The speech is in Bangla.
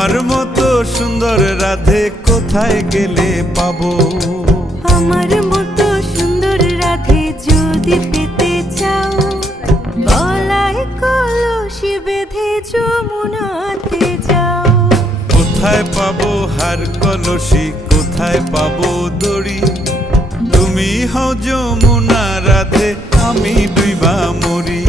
তোমার মতো সুন্দর রাধে কোথায় গেলে পাবো? আমার মতো সুন্দর রাধে যদি পেতে চাও, গলায় কলসি বেঁধে যমুনাতে যাও। কোথায় পাবো হার কলসি, কোথায় পাবো দড়ি? তুমি হও যমুনা রাধে, আমি ডুইবা মরি।